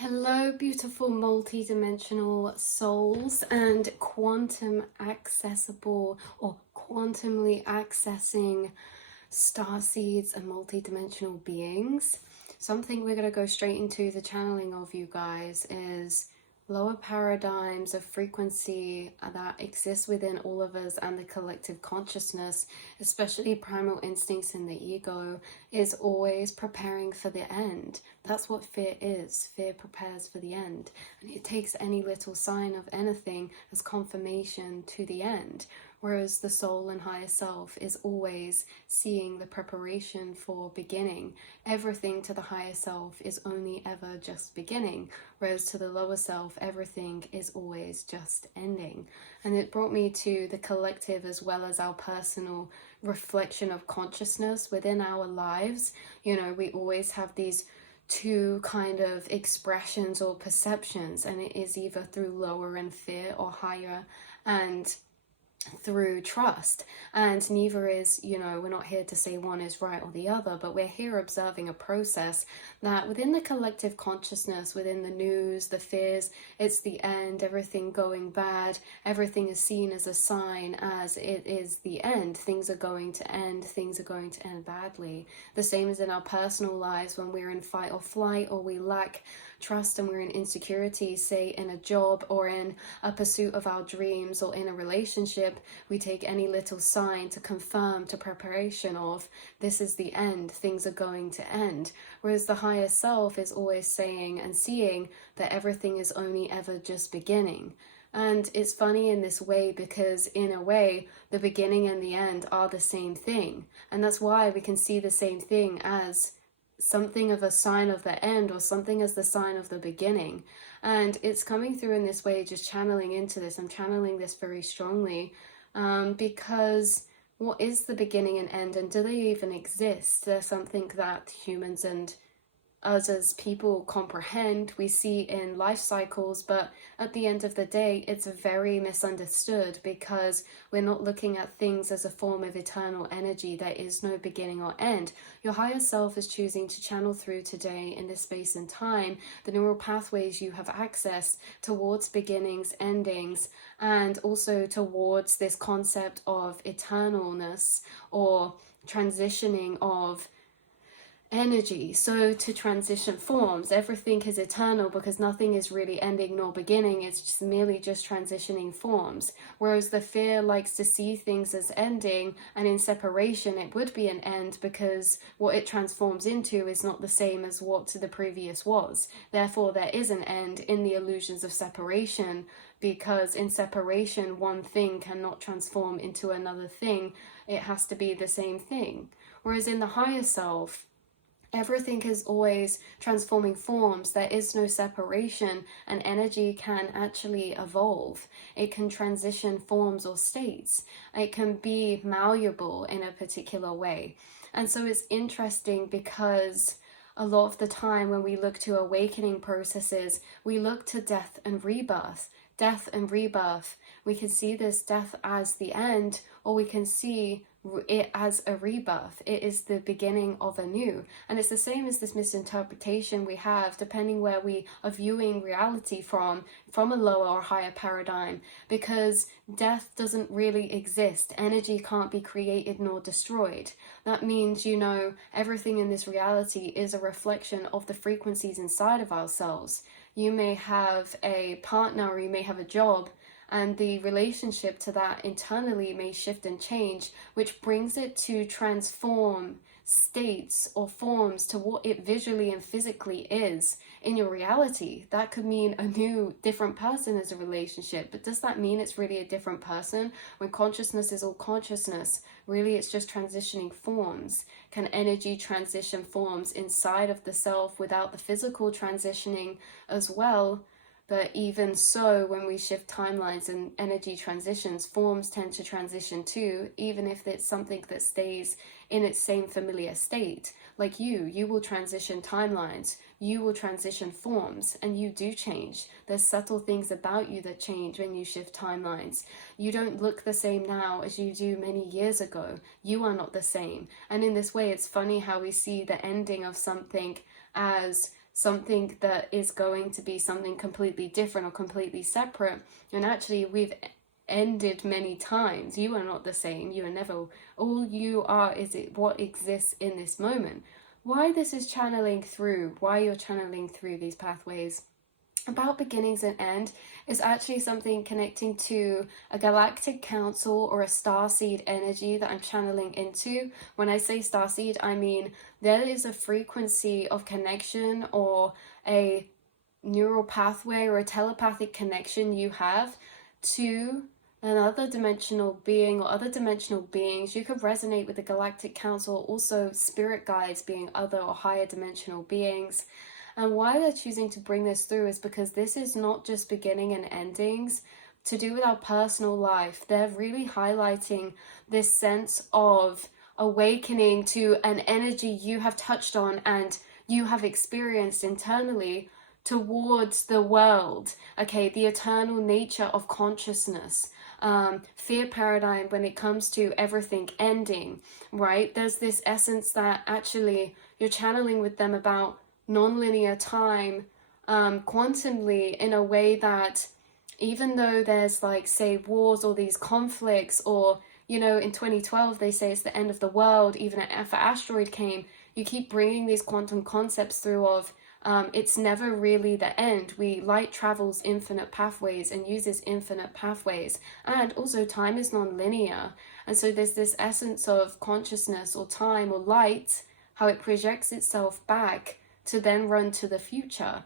Hello, beautiful multi-dimensional souls and quantum accessible or quantumly accessing star seeds and multi-dimensional beings. Something we're going to go straight into the channeling of, you guys, is lower paradigms of frequency that exist within all of us and the collective consciousness, especially primal instincts in the ego, is always preparing for the end. That's what fear is. Fear prepares for the end. And it takes any little sign of anything as confirmation to the end. Whereas the soul and higher self is always seeing the preparation for beginning. Everything to the higher self is only ever just beginning, whereas to the lower self, everything is always just ending. And it brought me to the collective as well as our personal reflection of consciousness within our lives. You know, we always have these two kind of expressions or perceptions, and it is either through lower and fear or higher and through trust. And neither is, you know, we're not here to say one is right or the other, but we're here observing a process that within the collective consciousness, within the news, the fears, it's the end, everything going bad, everything is seen as a sign as it is the end. Things are going to end, things are going to end badly. The same as in our personal lives when we're in fight or flight, or we lack trust and we're in insecurity, say in a job or in a pursuit of our dreams or in a relationship, we take any little sign to confirm, to preparation of this is the end, things are going to end. Whereas the higher self is always saying and seeing that everything is only ever just beginning. And it's funny in this way because in a way the beginning and the end are the same thing, and that's why we can see the same thing as something of a sign of the end or something as the sign of the beginning. And it's coming through in this way, just channeling into this. I'm channeling this very strongly because what is the beginning and end, and do they even exist? They're something that humans and us as people comprehend, we see in life cycles, but at the end of the day it's very misunderstood because we're not looking at things as a form of eternal energy. There is no beginning or end. Your higher self is choosing to channel through today in this space and time the neural pathways you have access towards beginnings, endings, and also towards this concept of eternalness or transitioning of energy. So to transition forms, everything is eternal because nothing is really ending nor beginning. It's just merely just transitioning forms. Whereas the fear likes to see things as ending, and in separation it would be an end because what it transforms into is not the same as what the previous was. Therefore there is an end in the illusions of separation, because in separation one thing cannot transform into another thing. It has to be the same thing. Whereas in the higher self, everything is always transforming forms. There is no separation, and energy can actually evolve. It can transition forms or states. It can be malleable in a particular way. And so it's interesting because a lot of the time when we look to awakening processes, we look to death and rebirth. Death and rebirth. We can see this death as the end, or we can see it as a rebirth. It is the beginning of a new. And it's the same as this misinterpretation we have depending where we are viewing reality from a lower or higher paradigm, because death doesn't really exist. Energy can't be created nor destroyed. That means, you know, everything in this reality is a reflection of the frequencies inside of ourselves. You may have a partner, or you may have a job, and the relationship to that internally may shift and change, which brings it to transform states or forms to what it visually and physically is in your reality. That could mean a new, different person as a relationship, but does that mean it's really a different person? When consciousness is all consciousness, really it's just transitioning forms. Can energy transition forms inside of the self without the physical transitioning as well? But even so, when we shift timelines and energy transitions, forms tend to transition too, even if it's something that stays in its same familiar state. Like you will transition timelines, you will transition forms, and you do change. There's subtle things about you that change when you shift timelines. You don't look the same now as you do many years ago. You are not the same. And in this way, it's funny how we see the ending of something as something that is going to be something completely different or completely separate. And actually, we've ended many times. You are not the same. You are never. All you are is what exists in this moment. Why this is channeling through, why you're channeling through these pathways about beginnings and end is actually something connecting to a galactic council or a starseed energy that I'm channeling into. When I say starseed, I mean there is a frequency of connection or a neural pathway or a telepathic connection you have to another dimensional being or other dimensional beings. You could resonate with the galactic council, also spirit guides being other or higher dimensional beings. And why they're choosing to bring this through is because this is not just beginning and endings to do with our personal life. They're really highlighting this sense of awakening to an energy you have touched on and you have experienced internally towards the world. Okay, the eternal nature of consciousness. Fear paradigm when it comes to everything ending, right? There's this essence that actually you're channeling with them about nonlinear time, quantumly, in a way that even though there's like, say, wars or these conflicts, or, you know, in 2012 they say it's the end of the world, even if an asteroid came, you keep bringing these quantum concepts through of it's never really the end. Light travels infinite pathways and uses infinite pathways, and also time is non-linear. And so there's this essence of consciousness or time or light, how it projects itself back to then run to the future.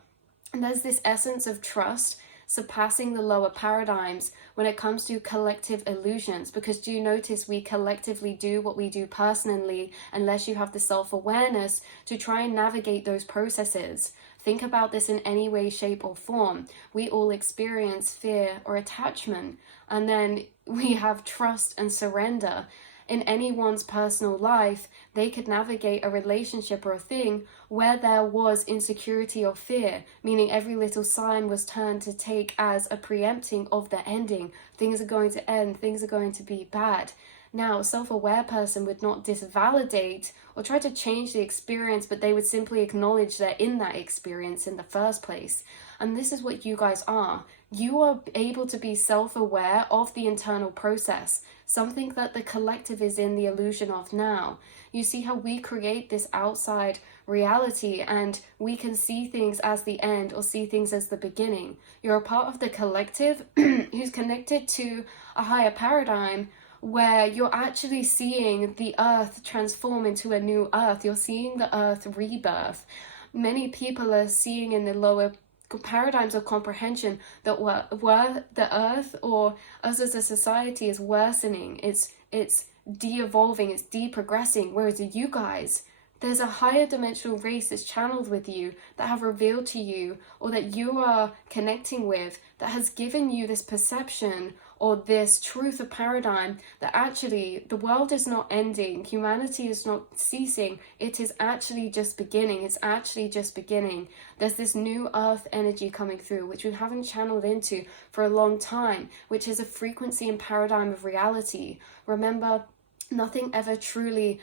And there's this essence of trust surpassing the lower paradigms when it comes to collective illusions, because do you notice we collectively do what we do personally unless you have the self-awareness to try and navigate those processes. Think about this in any way, shape or form. We all experience fear or attachment, and then we have trust and surrender. In anyone's personal life, they could navigate a relationship or a thing where there was insecurity or fear, meaning every little sign was turned to take as a preempting of the ending. Things are going to end, things are going to be bad. Now, a self-aware person would not disvalidate or try to change the experience, but they would simply acknowledge they're in that experience in the first place. And this is what you guys are. You are able to be self-aware of the internal process, something that the collective is in the illusion of now. You see how we create this outside reality and we can see things as the end or see things as the beginning. You're a part of the collective who's connected to a higher paradigm where you're actually seeing the earth transform into a new earth. You're seeing the earth rebirth. Many people are seeing in the lower paradigms of comprehension that where the earth or us as a society is worsening, it's de-evolving, it's de-progressing, whereas you guys, there's a higher dimensional race that's channeled with you, that have revealed to you, or that you are connecting with, that has given you this perception or this truth of paradigm that actually the world is not ending, humanity is not ceasing, it is actually just beginning, it's actually just beginning. There's this new earth energy coming through, which we haven't channeled into for a long time, which is a frequency and paradigm of reality. Remember, nothing ever truly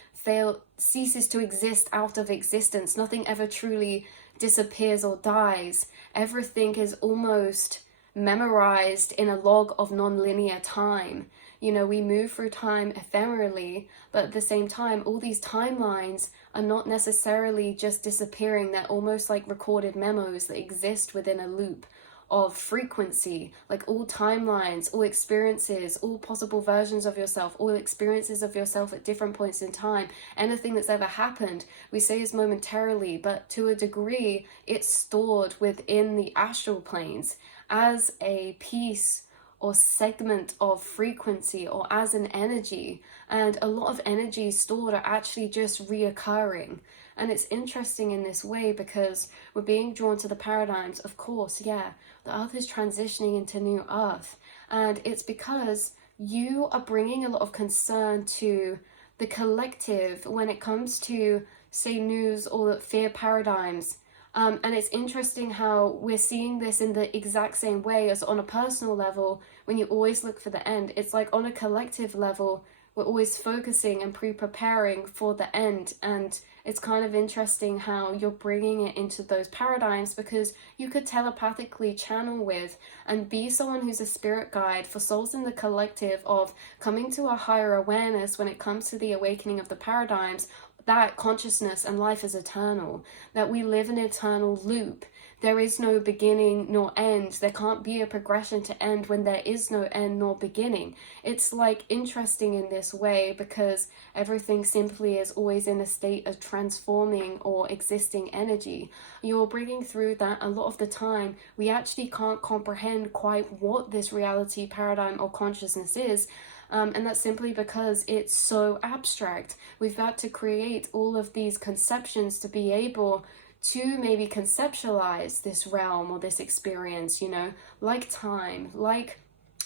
ceases to exist out of existence. Nothing ever truly disappears or dies. Everything is almost memorized in a log of non-linear time. You know, we move through time ephemerally, but at the same time, all these timelines are not necessarily just disappearing. They're almost like recorded memos that exist within a loop of frequency, like all timelines, all experiences, all possible versions of yourself, all experiences of yourself at different points in time. Anything that's ever happened, we say is momentarily, but to a degree, it's stored within the astral planes as a piece or segment of frequency or as an energy. And a lot of energies stored are actually just reoccurring. And it's interesting in this way because we're being drawn to the paradigms. Of course, yeah, the earth is transitioning into new earth. And it's because you are bringing a lot of concern to the collective when it comes to, say, news or fear paradigms. And it's interesting how we're seeing this in the exact same way as on a personal level. When you always look for the end, it's like on a collective level, we're always focusing and pre-preparing for the end. And it's kind of interesting how you're bringing it into those paradigms, because you could telepathically channel with and be someone who's a spirit guide for souls in the collective of coming to a higher awareness when it comes to the awakening of the paradigms, that consciousness and life is eternal, that we live an eternal loop. There is no beginning nor end. There can't be a progression to end when there is no end nor beginning. It's like interesting in this way, because everything simply is always in a state of transforming or existing energy. You're bringing through that a lot of the time. We actually can't comprehend quite what this reality paradigm or consciousness is. And that's simply because it's so abstract. We've got to create all of these conceptions to be able to maybe conceptualize this realm or this experience, you know, like time, like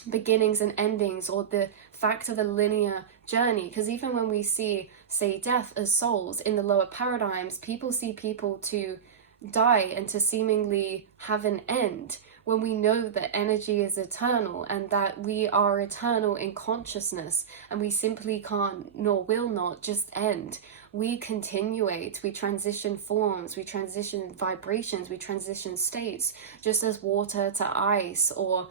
beginnings and endings, or the fact of a linear journey. Because even when we see, say, death as souls in the lower paradigms, people see people to die and to seemingly have an end, when we know that energy is eternal and that we are eternal in consciousness, and we simply can't nor will not just end. We continuate, we transition forms, we transition vibrations, we transition states, just as water to ice, or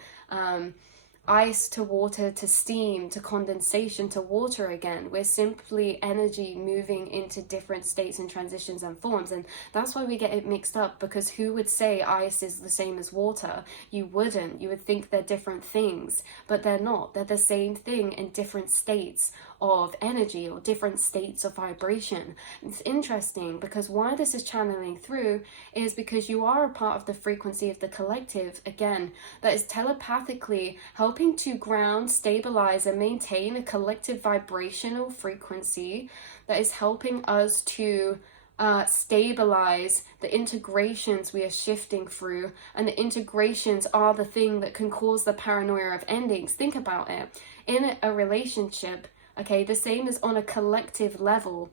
ice to water to steam to condensation to water again. We're simply energy moving into different states and transitions and forms. And that's why we get it mixed up, because who would say ice is the same as water? You wouldn't. You would think they're different things, but they're not. They're the same thing in different states of energy or different states of vibration. It's interesting, because why this is channeling through is because you are a part of the frequency of the collective, again, that is telepathically helping to ground, stabilize, and maintain a collective vibrational frequency that is helping us to stabilize the integrations we are shifting through. And the integrations are the thing that can cause the paranoia of endings. Think about it. In a relationship, okay, the same as on a collective level.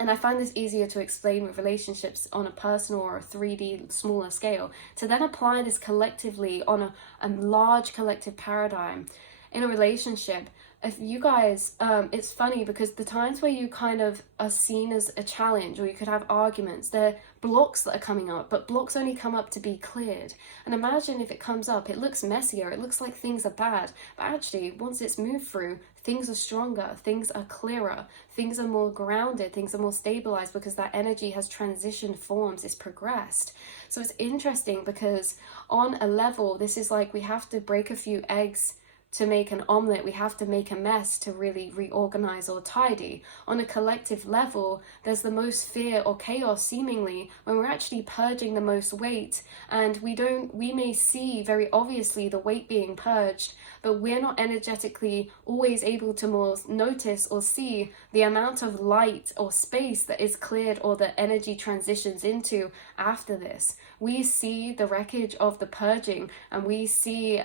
And I find this easier to explain with relationships on a personal or a 3D smaller scale, to then apply this collectively on a large collective paradigm. In a relationship, if you guys, it's funny, because the times where you kind of are seen as a challenge, or you could have arguments, they're blocks that are coming up, but blocks only come up to be cleared. And imagine if it comes up, it looks messier, it looks like things are bad, but actually once it's moved through, things are stronger, things are clearer, things are more grounded, things are more stabilized, because that energy has transitioned forms, it's progressed. So it's interesting, because on a level, this is like we have to break a few eggs to make an omelette, we have to make a mess to really reorganize or tidy. On a collective level, there's the most fear or chaos seemingly when we're actually purging the most weight, and we may see very obviously the weight being purged, but we're not energetically always able to more notice or see the amount of light or space that is cleared, or the energy transitions into after this. We see the wreckage of the purging, and we see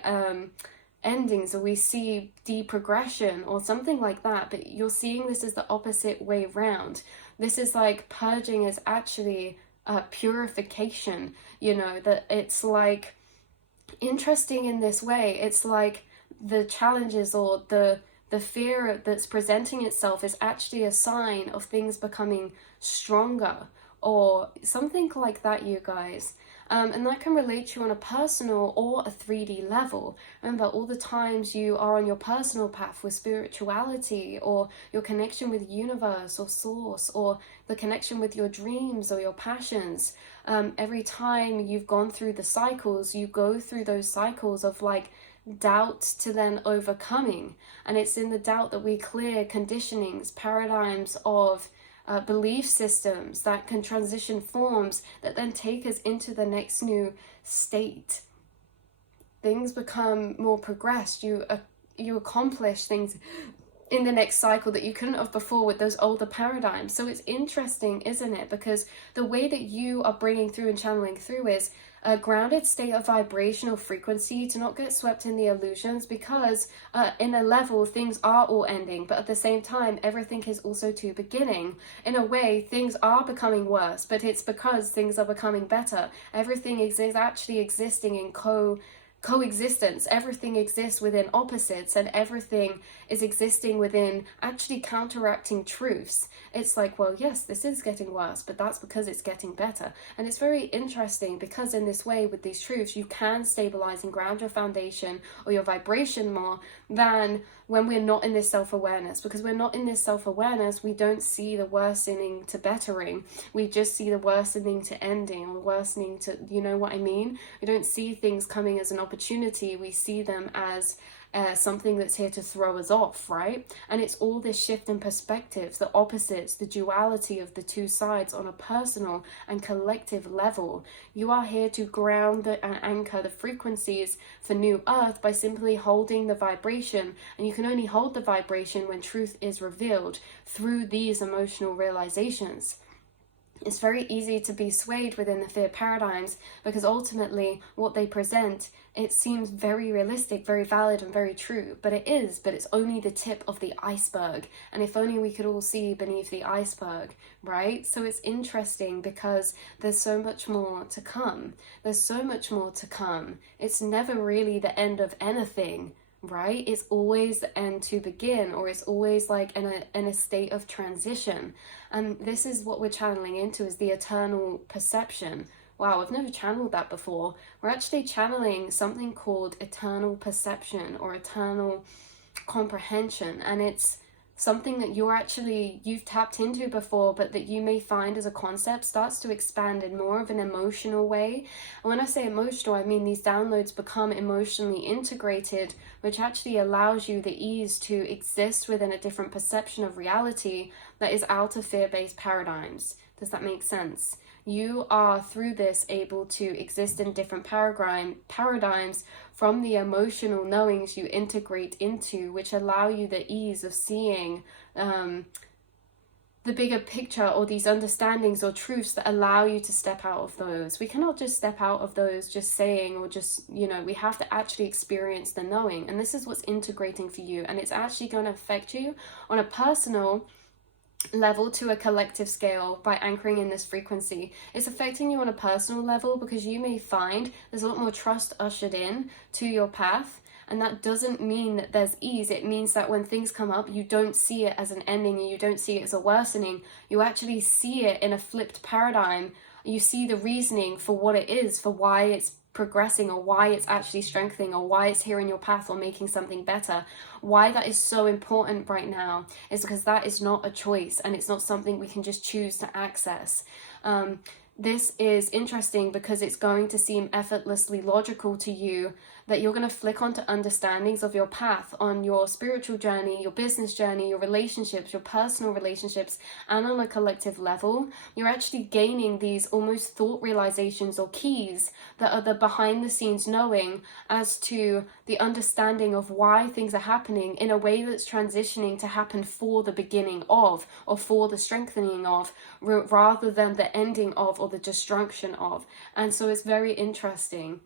endings, or we see deprogression or something like that, but you're seeing this as the opposite way round. This is like purging is actually purification, you know, that it's like interesting in this way. It's like the challenges or the fear that's presenting itself is actually a sign of things becoming stronger, or something like that, you guys. And that can relate to you on a personal or a 3D level. Remember, all the times you are on your personal path with spirituality, or your connection with universe or source, or the connection with your dreams or your passions, every time you've gone through the cycles, you go through those cycles of like doubt to then overcoming. And it's in the doubt that we clear conditionings, paradigms of belief systems that can transition forms that then take us into the next new state. Things become more progressed. You accomplish things in the next cycle that you couldn't have before with those older paradigms. So it's interesting, isn't it? Because the way that you are bringing through and channeling through is a grounded state of vibrational frequency, to not get swept in the illusions, because in a level things are all ending, but at the same time everything is also to beginning. In a way, things are becoming worse, but it's because things are becoming better. Everything is actually existing in coexistence. Everything exists within opposites, and everything is existing within actually counteracting truths. It's like, well, yes, this is getting worse, but that's because it's getting better. And it's very interesting because in this way, with these truths, you can stabilize and ground your foundation or your vibration more than when we're not in this self-awareness. Because we're not in this self-awareness, we don't see the worsening to bettering. We just see the worsening to ending, or worsening to, you know what I mean? We don't see things coming as an opportunity. We see them as something that's here to throw us off, right? And it's all this shift in perspectives, the opposites, the duality of the two sides on a personal and collective level. You are here to ground and anchor the frequencies for New Earth by simply holding the vibration. And you can only hold the vibration when truth is revealed through these emotional realizations. It's very easy to be swayed within the fear paradigms because ultimately what they present, it seems very realistic, very valid and very true, but it is, but it's only the tip of the iceberg. And if only we could all see beneath the iceberg, right? So it's interesting because there's so much more to come. There's so much more to come. It's never really the end of anything, right? It's always the end to begin, or it's always like in a state of transition. And this is what we're channeling into, is the eternal perception. Wow, I've never channeled that before. We're actually channeling something called eternal perception or eternal comprehension, and it's something that you've tapped into before, but that you may find as a concept starts to expand in more of an emotional way. And when I say emotional, I mean these downloads become emotionally integrated, which actually allows you the ease to exist within a different perception of reality that is out of fear-based paradigms. Does that make sense? You are, through this, able to exist in different paradigms from the emotional knowings you integrate into, which allow you the ease of seeing the bigger picture, or these understandings or truths that allow you to step out of those. We cannot just step out of those just saying, or just, we have to actually experience the knowing. And this is what's integrating for you. And it's actually going to affect you on a personal level to a collective scale by anchoring in this frequency. It's affecting you on a personal level because you may find there's a lot more trust ushered in to your path. And that doesn't mean that there's ease. It means that when things come up, you don't see it as an ending and you don't see it as a worsening. You actually see it in a flipped paradigm. You see the reasoning for what it is, for why it's progressing, or why it's actually strengthening, or why it's here in your path, or making something better. Why that is so important right now is because that is not a choice, and it's not something we can just choose to access. This is interesting because it's going to seem effortlessly logical to you that you're going to flick onto understandings of your path on your spiritual journey, your business journey, your relationships, your personal relationships, and on a collective level. You're actually gaining these almost thought realizations or keys that are the behind the scenes knowing as to the understanding of why things are happening in a way that's transitioning to happen for the beginning of, or for the strengthening of, rather than the ending of or the destruction of. And so it's very interesting.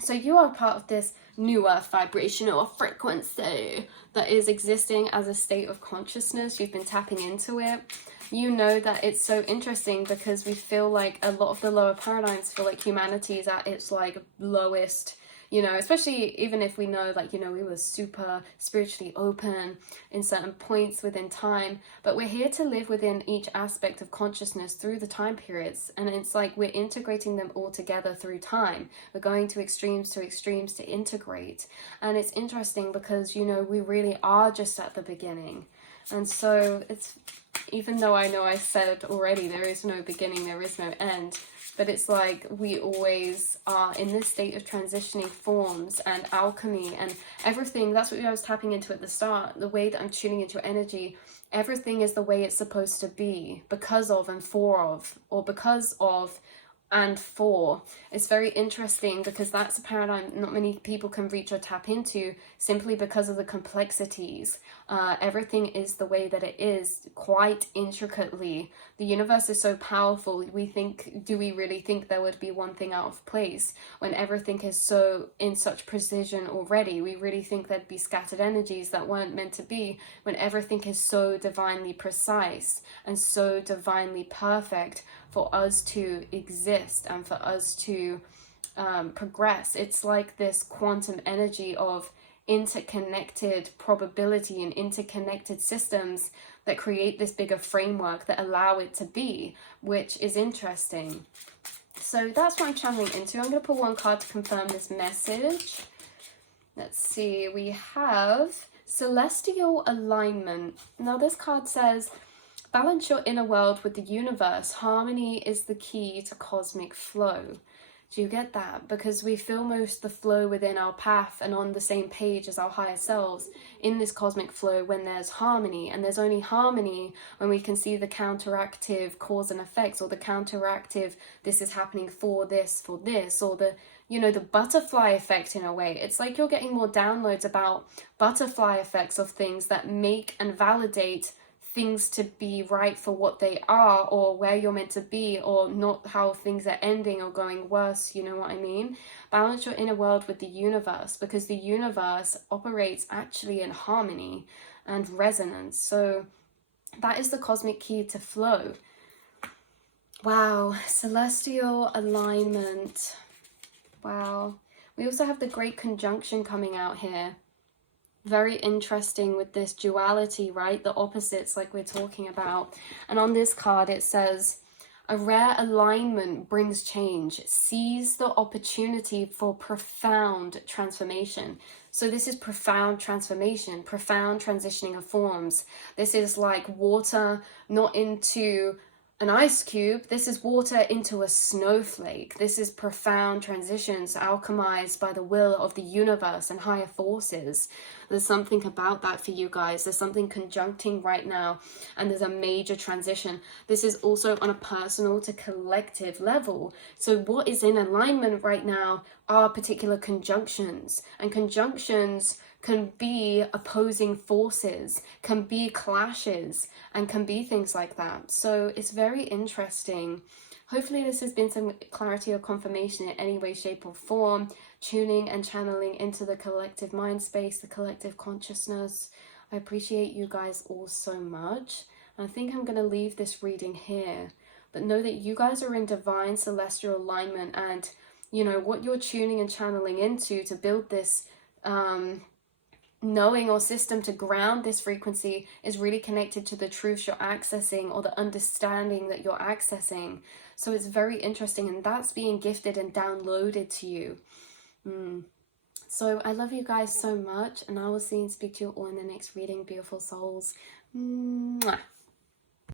So you are part of this new earth vibrational frequency that is existing as a state of consciousness. You've been tapping into it. You know that it's so interesting because we feel like a lot of the lower paradigms feel like humanity is at its like lowest, especially even if we know we were super spiritually open in certain points within time, but we're here to live within each aspect of consciousness through the time periods, and it's like we're integrating them all together through time. We're going to extremes to integrate, and it's interesting because we really are just at the beginning. And so it's, even though I know I said already there is no beginning, there is no end, but it's like we always are in this state of transitioning forms and alchemy and everything. That's what I was tapping into at the start, the way that I'm tuning into your energy. Everything is the way it's supposed to be because of and for of, or because of and for. It's very interesting because that's a paradigm not many people can reach or tap into simply because of the complexities. Everything is the way that it is, quite intricately. The universe is so powerful. Do we really think there would be one thing out of place when everything is so in such precision already? We really think there'd be scattered energies that weren't meant to be when everything is so divinely precise and so divinely perfect for us to exist and for us to progress. It's like this quantum energy of interconnected probability and interconnected systems that create this bigger framework that allow it to be, which is interesting. So that's what I'm channeling into. I'm going to pull one card to confirm this message. Let's see, we have celestial alignment. Now this card says, balance your inner world with the universe. Harmony is the key to cosmic flow. Do you get that? Because we feel most the flow within our path and on the same page as our higher selves in this cosmic flow when there's harmony. And there's only harmony when we can see the counteractive cause and effects, or the counteractive, this is happening for this, or the, you know, the butterfly effect in a way. It's like you're getting more downloads about butterfly effects of things that make and validate things to be right for what they are, or where you're meant to be, or not how things are ending or going worse. You know what I mean? Balance your inner world with the universe, because the universe operates actually in harmony and resonance. So that is the cosmic key to flow. Wow, celestial alignment. Wow. We also have the great conjunction coming out here. Very interesting with this duality, right? The opposites, like we're talking about. And on this card it says, a rare alignment brings change. Seize the opportunity for profound transformation. So this is profound transformation, profound transitioning of forms. This is like water not into an ice cube. This is water into a snowflake. This is profound transitions alchemized by the will of the universe and higher forces. There's something about that for you guys. There's something conjuncting right now, and there's a major transition. This is also on a personal to collective level. So what is in alignment right now are particular conjunctions, and conjunctions can be opposing forces, can be clashes, and can be things like that. So it's very interesting. Hopefully this has been some clarity or confirmation in any way, shape or form, tuning and channeling into the collective mind space, the collective consciousness. I appreciate you guys all so much. And I think I'm going to leave this reading here, but know that you guys are in divine celestial alignment, and you know what you're tuning and channeling into to build this knowing or system to ground this frequency is really connected to the truth you're accessing, or the understanding that you're accessing. So it's very interesting, and that's being gifted and downloaded to you. So I love you guys so much, and I will see and speak to you all in the next reading, beautiful souls. Mwah.